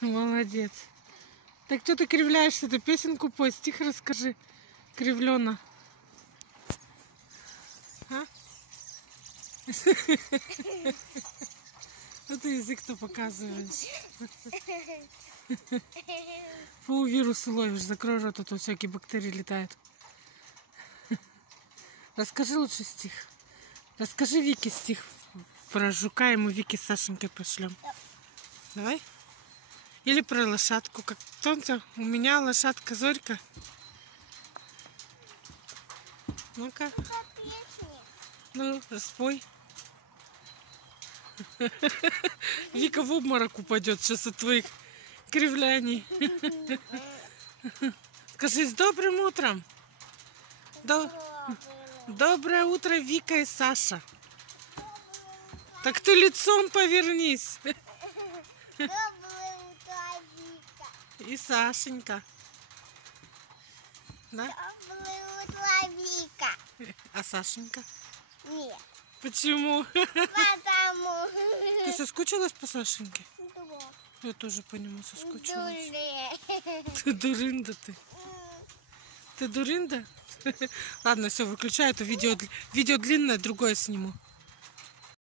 Молодец. Так что ты кривляешься? Ты песенку пой, стих расскажи. Кривлена. А? Вот ты язык-то показываешь. Фу, вирусы ловишь, закрой рот, а то всякие бактерии летают. Расскажи лучше стих. Расскажи Вике стих про жука, и мы Вике с Сашенькой пошлем. Давай? Или про лошадку. Как кто-то. У меня лошадка Зорька. Ну-ка. Ну, спой. Вика в обморок упадет сейчас от твоих кривляний. Скажи, с добрым утром. Доброе утро, Вика и Саша. Так ты лицом повернись. Доброе утро, Вика. И Сашенька. Да? Доброе утро, Вика. А Сашенька? Нет. Почему? Потому. Ты соскучилась по Сашеньке? Да. Я тоже по нему соскучилась. Дуре. Ты дурында ты. Ты дурында? Ладно, все, выключай это видео. Видео длинное, другое сниму.